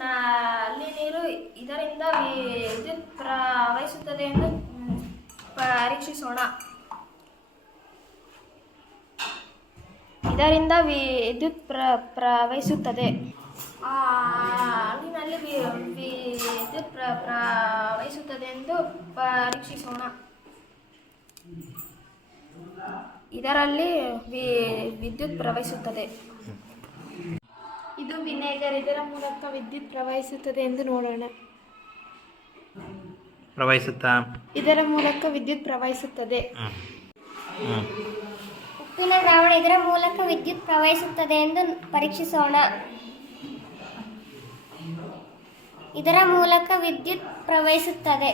ನಲ್ಲಿ ನೀರು ಇದರಿಂದ ವಿದ್ಯುತ್ ಪ್ರವಹಿಸುತ್ತದೆ ಎಂದು ಪರೀಕ್ಷಿಸೋಣ. ಇದರಿಂದ ವಿದ್ಯುತ್ ಪ್ರವಹಿಸುತ್ತದೆ. ಹಾಲಿನಲ್ಲಿ ವಿದ್ಯುತ್ ಪ್ರವಹಿಸುತ್ತದೆ ಎಂದು ಪರೀಕ್ಷಿಸೋಣ. ಇದರಲ್ಲಿ ವಿದ್ಯುತ್ ಪ್ರವಹಿಸುತ್ತದೆ. ಇದು ವಿನೆಗರ್, ಇದರ ಮೂಲಕ ವಿದ್ಯುತ್ ಪ್ರವಹಿಸುತ್ತದೆ ಎಂದು ನೋಡೋಣ. ಪ್ರವಹಿಸುತ್ತಾ? ಇದರ ಮೂಲಕ ವಿದ್ಯುತ್ ಪ್ರವಹಿಸುತ್ತದೆ. ಉಪ್ಪಿನ ದ್ರಾವಣ, ಇದರ ಮೂಲಕ ವಿದ್ಯುತ್ ಪ್ರವಹಿಸುತ್ತದೆ ಎಂದು ಪರೀಕ್ಷಿಸೋಣ. ಇದರ ಮೂಲಕ ವಿದ್ಯುತ್ ಪ್ರವಹಿಸುತ್ತದೆ.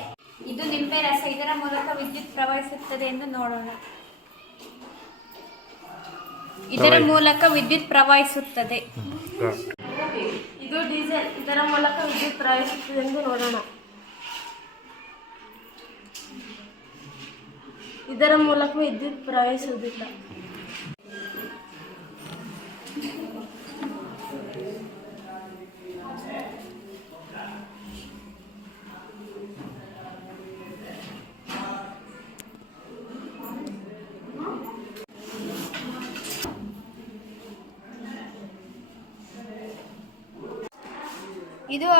ಇದು ನಿಂಬೆ ರಸ, ಇದರ ಮೂಲಕ ವಿದ್ಯುತ್ ಪ್ರವಹಿಸುತ್ತದೆ ಎಂದು ನೋಡೋಣ. ಇದರ ಮೂಲಕ ವಿದ್ಯುತ್ ಪ್ರವಹಿಸುತ್ತದೆ. ಇದು ಡೀಸೆಲ್, ಇದರ ಮೂಲಕ ವಿದ್ಯುತ್ ಪ್ರವಹಿಸುತ್ತದೆ ಎಂದು ನೋಡೋಣ. ಇದರ ಮೂಲಕ ವಿದ್ಯುತ್ ಪ್ರವಹಿಸುವುದಿಲ್ಲ. ಇದು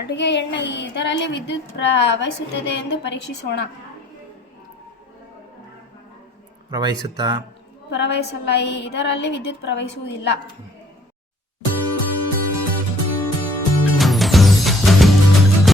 ಅಡುಗೆ ಎಣ್ಣೆ, ಇದರಲ್ಲಿ ವಿದ್ಯುತ್ ಪ್ರವಹಿಸುತ್ತದೆ ಎಂದು ಪರೀಕ್ಷಿಸೋಣ. ಪ್ರವಹಿಸುತ್ತಾ? ಪ್ರವಹಿಸಲ್ಲ, ಇದರಲ್ಲಿ ವಿದ್ಯುತ್ ಪ್ರವಹಿಸುವುದಿಲ್ಲ.